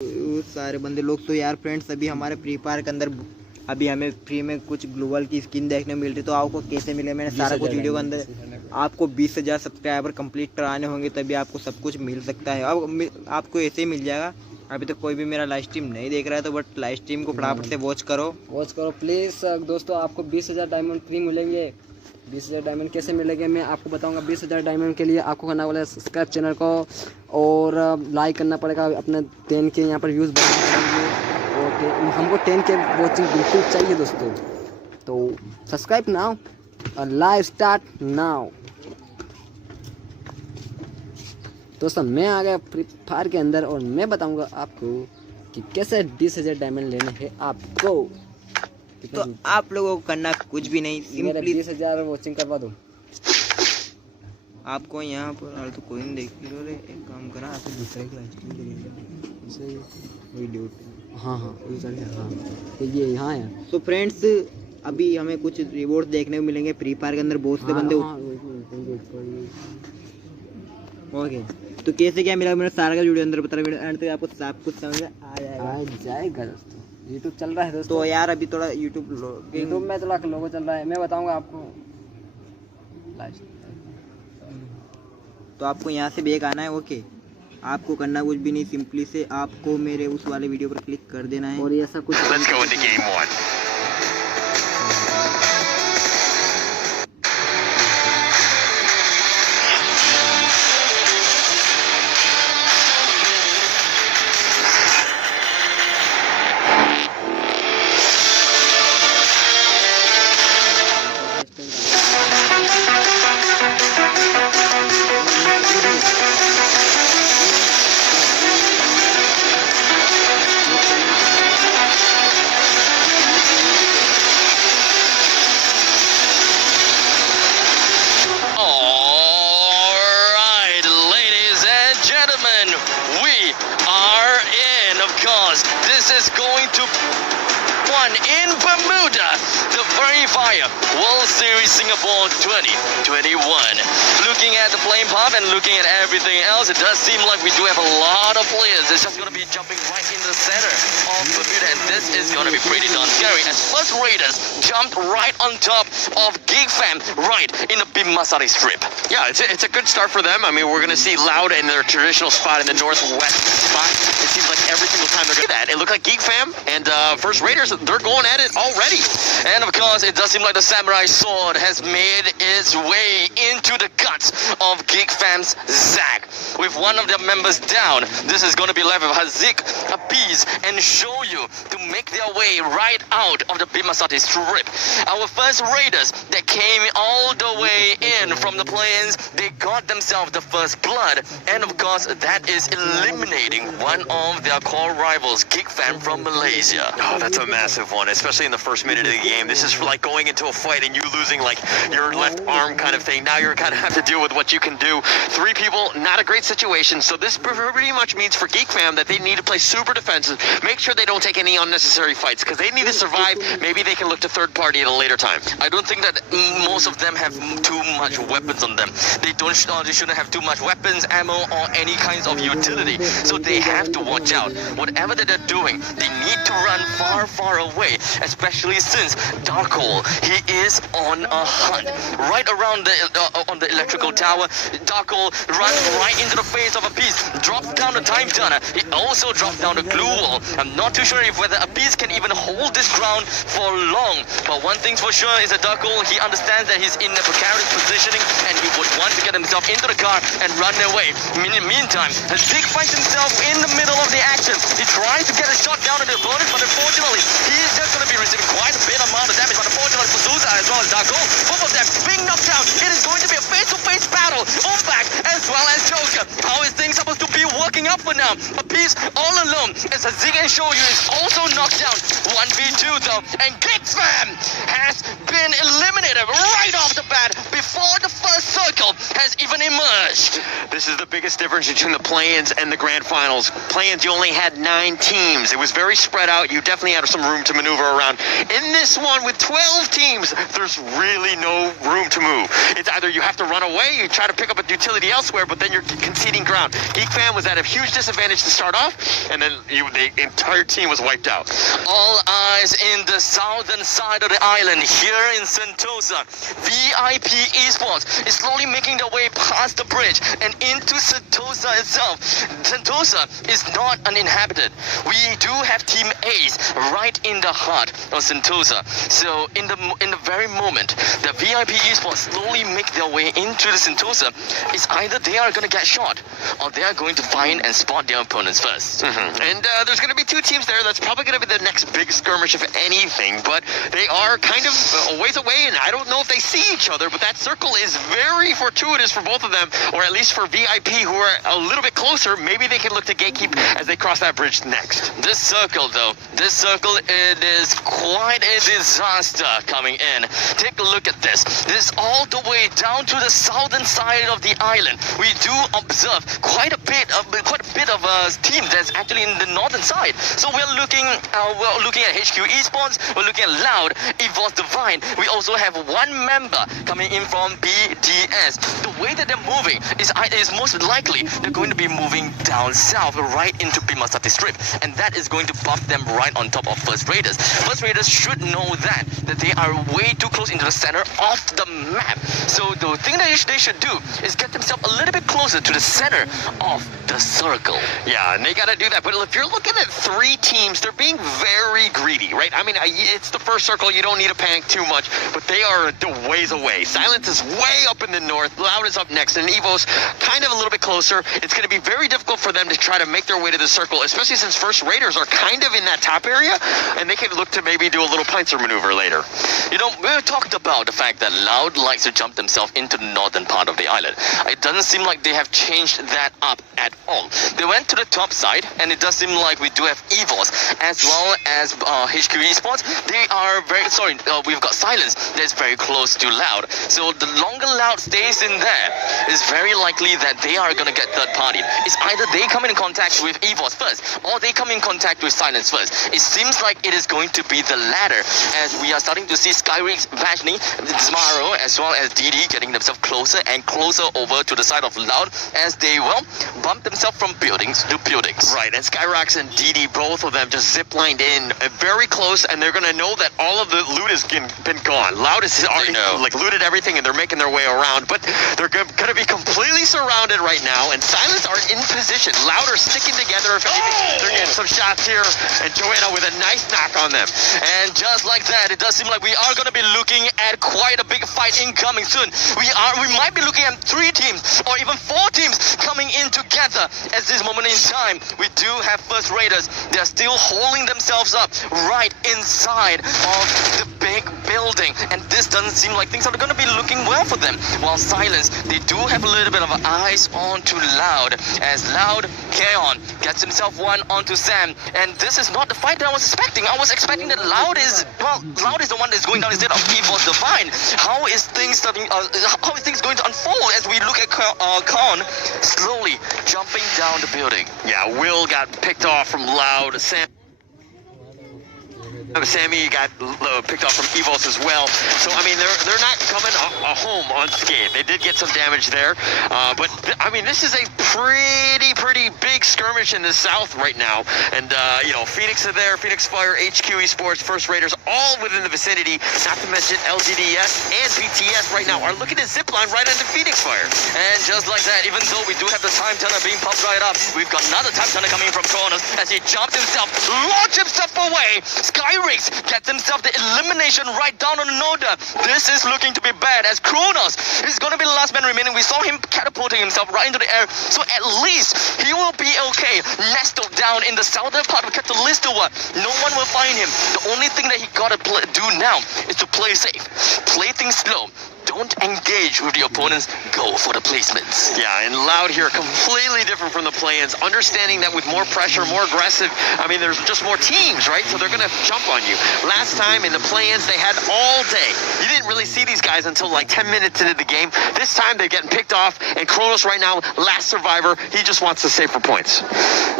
सारे बंदे लोग। तो यार फ्रेंड्स, अभी हमारे फ्री फायर के अंदर अभी हमें फ्री में कुछ ग्लोवल की स्किन देखने को मिल रही। तो आपको कैसे मिले, मैंने सारा कुछ वीडियो के अंदर आपको 20,000 सब्सक्राइबर कंप्लीट कराने होंगे तभी आपको सब कुछ मिल सकता है। अब आपको ऐसे ही मिल जाएगा। अभी तो कोई भी मेरा लाइव स्ट्रीम नहीं देख रहा है तो बट लाइव स्ट्रीम को फटाफट से वॉच करो प्लीज़ दोस्तों। आपको 20,000 डायमंड फ्री मिलेंगे। 20,000 डायमंड कैसे मिलेंगे मैं आपको बताऊंगा। 20,000 डायमंड के लिए आपको करना वाला है सब्सक्राइब चैनल को और लाइक करना पड़ेगा। अपने 10 के यहाँ पर व्यूज़ बढ़ाने पड़ेंगे। ओके, हमको 10 के वॉचिंग बिल्कुल चाहिए दोस्तों। तो सब्सक्राइब नाउ और लाइव स्टार्ट नाउ। दोस्तों मैं आ गया फ्री फायर के अंदर और मैं बताऊंगा आपको कि कैसे 20,000 डायमंड लेने हैं आपको। तो आप लोगों को करना कुछ भी नहीं, सिंपली 20,000 वॉचिंग करवा दो आपको यहाँ पर। तो कोई नहीं देख लो, एक काम करा आपको दूसरे की लाइव स्ट्रीम करेंगे वीडियो। हाँ तो ये यहाँ है। तो फ्रेंड्स, अभी हमें कुछ रिवॉर्ड देखने को मिलेंगे फ्री फायर के अंदर। बहुत से बंदे ओके। तो कैसे क्या मिला मेरा सारा का वीडियो अंदर बता रहा। एंड तक आपको सब कुछ समझ आ जाएगा दोस्तों। यूट्यूब चल रहा है दोस्तों। तो यार अभी थोड़ा यूट्यूब में थोड़ा लोगो चल रहा है, मैं बताऊंगा आपको। तो आपको यहाँ से बैक आना है। ओके, आपको करना कुछ भी नहीं, सिंपली से आपको मेरे उस वाले वीडियो पर क्लिक कर देना है। और ऐसा कुछ is going to one in Bermuda, the Fier World Series Singapore 2021. Looking at the playing path and looking at everything else, it does seem like we do have a lot of players. It's just going to be jumping right in the center of Bermuda, and this is going to be pretty darn scary as First Raiders jumped right on top of Geek Fam right in the Bim Masari strip. Yeah, it's a good start for them. I mean, we're going to see Loud in their traditional spot in the northwest spot. It seems like every single time they're going to do that. It looked like Geek Fam and First Raiders, they're going at it already. And of course, it does seem like the Samurai Sword has made its way into the guts of Geek Fam's Zack. With one of their members down, this is going to be left with Hazik, Appease, and Shoyu to make their way right out of the Bimasati strip. Our First Raiders that came all the way in from the plains, they got themselves the first blood. And of course, that is eliminating one of their core rivals, Geek Fam from Malaysia. Oh, that's a massive one, especially in the first minute of the game. This is like going into a fight and you losing like your left arm kind of thing. Now you're kind of have to deal with what you can do. 3 people, not a great situation. So this pretty much means for Geek Fam that they need to play super defensive. Make sure they don't take any unnecessary fights because they need to survive. Maybe they can look to third party at a later time. I don't think that most of them have too much weapons on them. They shouldn't have too much weapons, ammo, or any kinds of utility. So they have to watch out. Whatever that they're doing, they need to run far, far away. Especially since Darkhole, he is on a hunt. Right around on the electrical tower, Darkhole runs right into the face of Appease, drops down the time turner. He also dropped down the glue wall. I'm not too sure if whether Appease can even hold this ground for long. But one thing's for sure is that Darkhole, he understands that he's in a precarious positioning and he would want to get himself into the car and run away. In the meantime, Zeke finds himself in the middle of the action. He tries to get a shot down on the opponent, but unfortunately, he's just going to be receiving quite a bit amount of damage. But unfortunately for Zuza as well as Darkhole, both of them being knocked out. It is going to be a face-to-face battle. Umbak as well as Joker. How is things supposed to be working out for now? Appease all alone as Zeke and Shoyu is also knocked down. 1v2 though, and Geek Fam has been eliminated right off the bat before the first circle has even emerged. This is the biggest difference between the play-ins and the grand finals. Play-ins, you only had 9 teams. It was very spread out. You definitely had some room to maneuver around. In this one with 12 teams, there's really no room to move. It's either you have to run away, you try to pick up a utility elsewhere, but then you're conceding ground. Geek Fam was at a huge disadvantage advantage to start off, and then the entire team was wiped out. All eyes in the southern side of the island here in Sentosa. VIP Esports is slowly making their way past the bridge and into Sentosa itself. Sentosa is not uninhabited. We do have Team Ace right in the heart of Sentosa. So in the very moment that VIP Esports slowly make their way into the Sentosa, it's either they are going to get shot or they are going to find and spot their opponents first. And there's going to be two teams there. That's probably going to be the next big skirmish, if anything. But they are kind of a ways away, and I don't know if they see each other. But that circle is very fortuitous for both of them, or at least for VIP, who are a little bit closer. Maybe they can look to gatekeep as they cross that bridge next. This circle, though, it is quite a disaster coming in. Take a look at this. This is all the way down to the southern side of the island. We do observe quite a bit of a team that's actually in the northern side. So we're looking at HQ Esports. We're looking at Loud, Evolve Divine. We also have one member coming in from BDS. The way that they're moving is most likely they're going to be moving down south, right into Bimasati Strip, and that is going to bump them right on top of First Raiders. First Raiders should know that they are way too close into the center of the map. So the thing that they should do is get themselves a little bit closer to the center of the circle. Yeah, and they got to do that. But if you're looking at three teams, they're being very greedy, right? I mean, it's the first circle. You don't need to panic too much, but they are ways away. Silence is way up in the north. Loud is up next, and Evo's kind of a little bit closer. It's going to be very difficult for them to try to make their way to the circle, especially since First Raiders are kind of in that top area, and they can look to maybe do a little pincer maneuver later. You know, we talked about the fact that Loud likes to jump themselves into the northern part of the island. It doesn't seem like they have changed that up at all. They went to the top side, and it does seem like we do have Evos as well as HQ Esports. They are we've got Silence that's very close to Loud. So the longer Loud stays in there, it's very likely that they are going to get third party. It's either they come in contact with Evos first, or they come in contact with Silence first. It seems like it is going to be the latter, as we are starting to see Skyrix, Vashni, Zmaro, as well as DD getting themselves closer and closer over to the side of Loud as they, bump themselves from buildings to buildings. Right, and Skyrox and DD, both of them just ziplined in very close, and they're going to know that all of the loot has been gone. Loud has already looted everything, and they're making their way around, but they're going to be completely surrounded right now, and Silence are in position. Loud are sticking together. If anything, they're getting some shots here, and Joanna with a nice knock on them. And just like that, it does seem like we are going to be looking at quite a big fight incoming soon. We might be looking at 3 teams or even 4 teams coming in together at this moment in time. We do have First Raiders. They're still holding themselves up right inside of the big building, and this doesn't seem like things are going to be looking well for them. While Silence, they do have a little bit of eyes onto Loud, as Loud, Keon gets himself one onto Sam, and this is not the fight that I was expecting. I was expecting that Loud is the one that's going down instead of Evolve Divine. How is things going to unfold as we look at Khan slowly jumping down the building? Yeah, Will got picked off from Loud. Sammy got picked off from Evos as well. So, I mean, they're not coming home unscathed. They did get some damage there. But, I mean, this is a pretty big skirmish in the south right now. And, Phoenix are there, Phoenix Fire, HQ Esports, First Raiders, all within the vicinity. Not to mention LGDS and BTS right now are looking to zipline right into Phoenix Fire. And just like that, even though we do have the time turner being popped right up, we've got another time turner coming from corners as he jumped himself, launched himself away. Skyrix gets himself the elimination right down on the Noda. This is looking to be bad, as Kronos is going to be the last man remaining. We saw him catapulting himself right into the air, so at least he will be okay. Nestled down in the southern part of Catalystowa. No one will find him. The only thing that he got to do now is to play safe, play things slow. Don't engage with the opponents, go for the placements. Yeah, and Loud here, completely different from the plans. Understanding that with more pressure, more aggressive, I mean, there's just more teams, right? So they're going to jump on you. Last time in the plans, they had all day. You didn't really see these guys until like 10 minutes into the game. This time, they're getting picked off, and Kronos right now, last survivor, he just wants to save for points.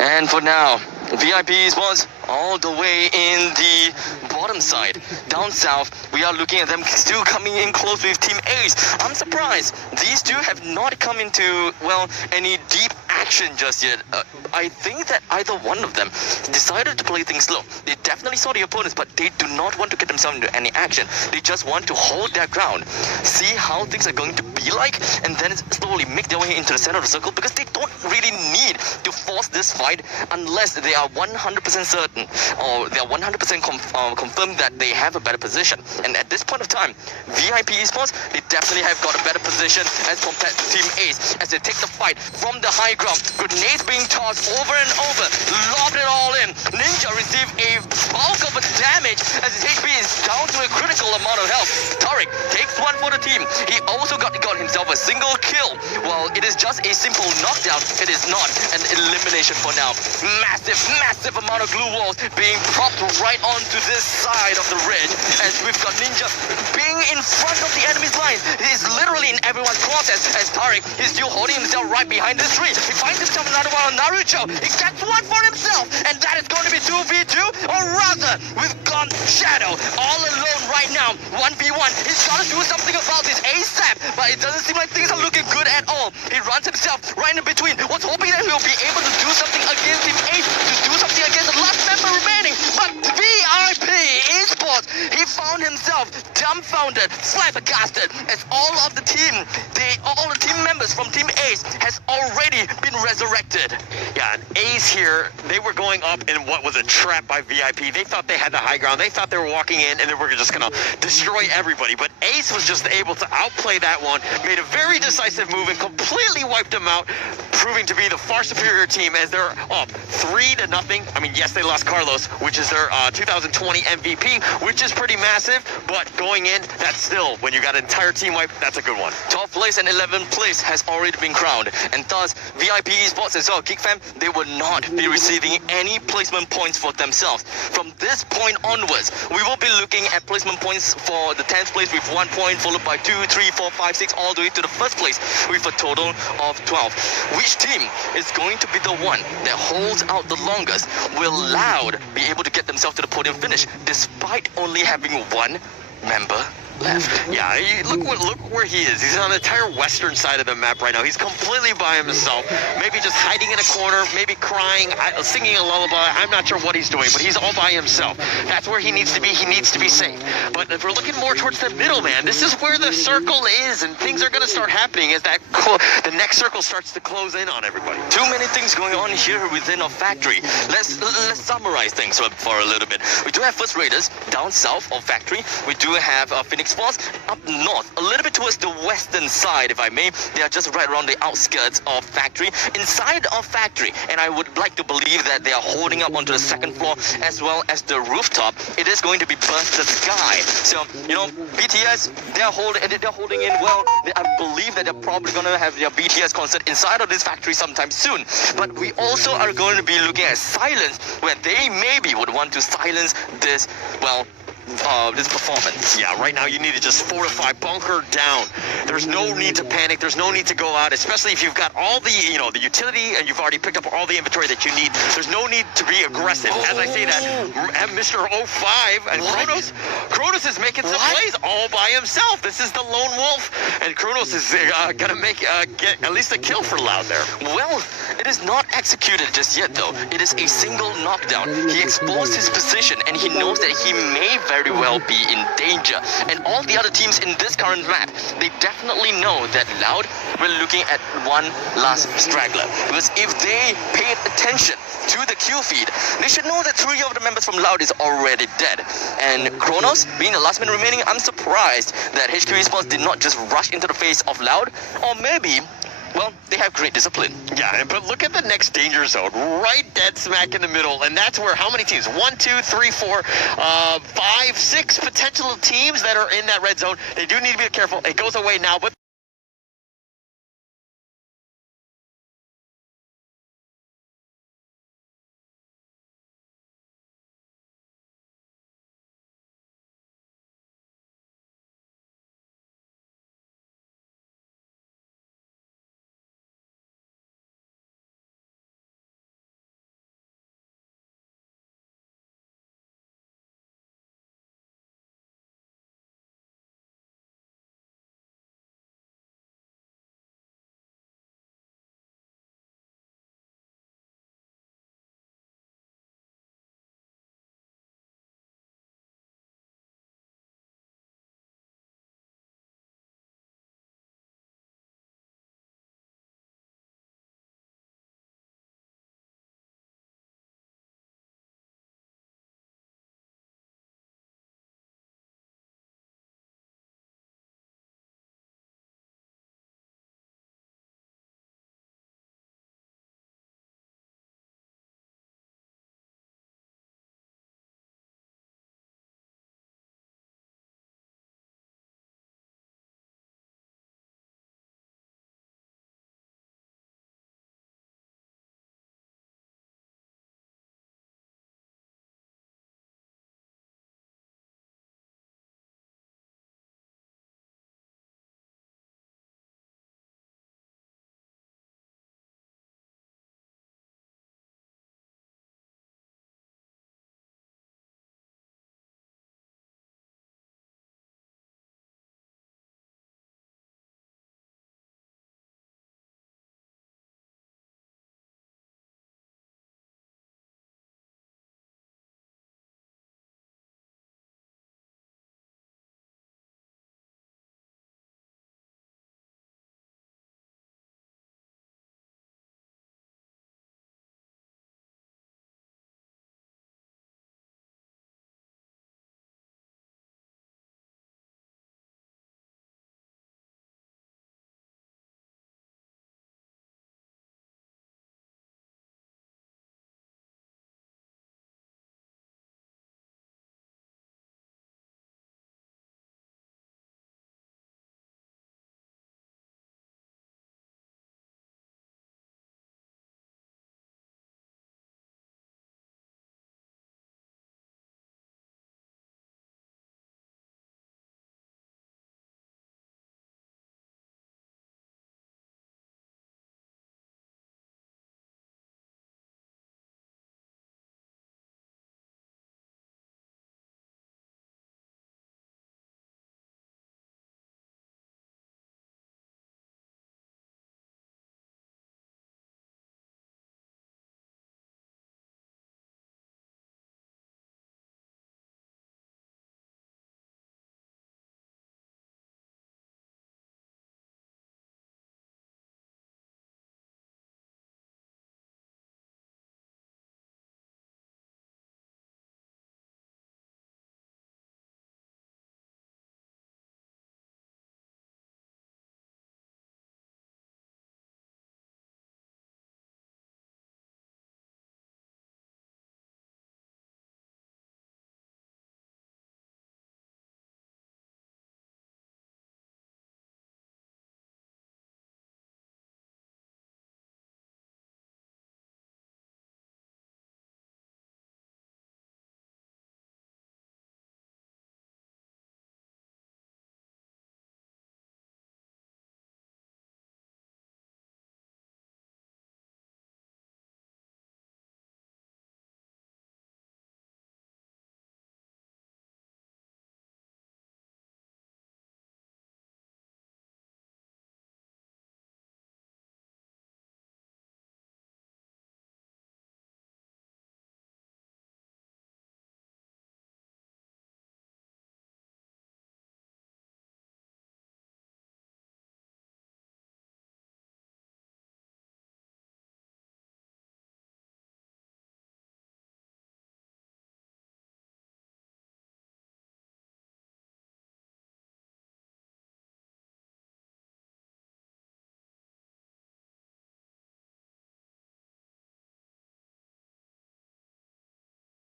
And for now, VIP Esports all the way in the bottom side. Down south, we are looking at them still coming in close with Team Ace. I'm surprised these two have not come into, any deep action action just yet. I think that either one of them decided to play things slow. They definitely saw the opponents, but they do not want to get themselves into any action. They just want to hold their ground, see how things are going to be like, and then slowly make their way into the center of the circle, because they don't really need to force this fight unless they are 100% certain or they are 100% confirmed that they have a better position. And at this point of time, VIP Esports, they definitely have got a better position as compared to Team Ace as they take the fight from the high ground. Grenades being tossed over and over, lobbed it all in. Ninja received a bulk of damage as his HP is down to a critical amount of health. Tariq takes one for the team. He also got himself a single kill. Well, it is just a simple knockdown. It is not an elimination for now. Massive amount of glue walls being propped right onto this side of the ridge as we've got Ninja being in front of the enemy's lines. He is literally in everyone's crosshairs as Tariq is still holding himself right behind this tree. He finds himself another one on Naruto. He gets one for himself, and that is going to be 2v2, or rather, we've got Shadow all alone right now. 1v1. He's got to do something about this ASAP, but it doesn't seem like things are looking good at all. He runs himself right in between. Was hoping that he'll be able to do something against Team 8, to do something against the last member remaining, but VIP Esports, he found himself dumbfounded, flabbergasted, as all the team members from Team Ace has already been resurrected. Yeah, and Ace here, they were going up in what was a trap by VIP. They thought they had the high ground. They thought they were walking in and they were just going to destroy everybody. But Ace was just able to outplay that one, made a very decisive move and completely wiped them out, proving to be the far superior team as they're up 3-0. I mean, yes, they lost Carlos, which is their 2020 MVP, which is pretty massive, but going in, that's still, when you got an entire team wipe, that's a good one. 12th place and 11th place has already been crowned, and thus VIP Esports as well, Geek Fam, they will not be receiving any placement points for themselves. From this point onwards, we will be looking at placement points for the 10th place with 1 point, followed by 2, 3, 4, 5, 6, all the way to the first place with a total of 12. Which team is going to be the one that holds out the longest? Will Loud be able to get themselves to the podium finish despite only having one member left? Yeah, look where he is. He's on the entire western side of the map right now. He's completely by himself. Maybe just hiding in a corner, maybe crying, singing a lullaby. I'm not sure what he's doing, but he's all by himself. That's where he needs to be. He needs to be safe. But if we're looking more towards the middle, man, this is where the circle is, and things are going to start happening as that the next circle starts to close in on everybody. Too many things going on here within our factory. Let's summarize things for a little bit. We do have First Raiders down south of factory. We do have Phoenix Force up north, a little bit towards the western side, if I may. They are just right around the outskirts of factory, inside of factory, and I would like to believe that they are holding up onto the second floor as well as the rooftop. It is going to be burnt to the sky. So, you know, BTS, they're holding in well. I believe that they're probably going to have their BTS concert inside of this factory sometime soon. But we also are going to be looking at silence, where they maybe would want to silence this, well, this performance. Yeah, right now you need to just fortify, bunker down. There's no need to panic. There's no need to go out, especially if you've got all the, the utility and you've already picked up all the inventory that you need. There's no need to be aggressive. As I say that, Mr. 05 and Kronos is making some plays all by himself. This is the lone wolf, and Kronos is gonna get at least a kill for Loud there. Well, it is not executed just yet, though. It is a single knockdown. He exposed his position, and he knows that he may very well be in danger. And all the other teams in this current map, they definitely know that Loud will looking at one last straggler. Because if they paid attention to the Q feed, they should know that 3 of the members from Loud is already dead. And Kronos, being the last man remaining, I'm surprised that HQ Esports did not just rush into the face of Loud, or maybe, well, they have great discipline. Yeah, but look at the next danger zone, right dead smack in the middle, and that's where how many teams? 1, 2, 3, 4, 5, 6 potential teams that are in that red zone. They do need to be careful. It goes away now, but